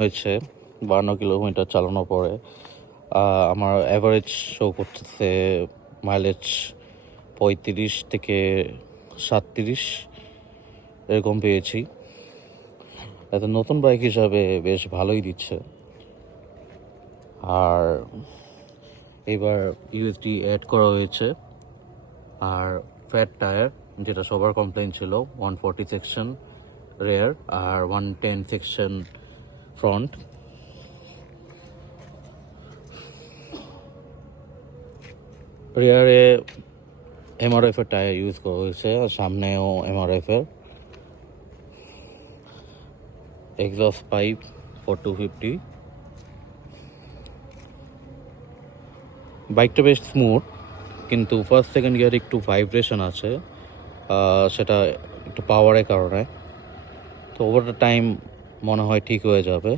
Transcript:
হয়েছে 52 কিলোমিটার চালানোর পরে আমার অ্যাভারেজ শো করতেছে মাইলেজ 35 থেকে 37 এরকম পেয়েছি। এত নতুন বাইক হিসাবে বেশ ভালোই দিচ্ছে। আর এবার ইউএসডি অ্যাড করা হয়েছে। আর ফ্যাট টায়ার, যেটা সবার কমপ্লেইন ছিল, 140 সেকশন রেয়ার আর 110 সেকশন ফ্রন্ট। রেয়ারে এমআরএফ এর টায়ার ইউজ করা হয়েছে, আর সামনেও এমআরএফ এর। Exhaust pipe for 250। বাইকটা বেশ স্মুথ, কিন্তু ফার্স্ট সেকেন্ড গিয়ারে একটু ভাইব্রেশন আছে, সেটা একটু পাওয়ারের কারণে। তো ওভার দ্য টাইম মনে হয় ঠিক হয়ে যাবে।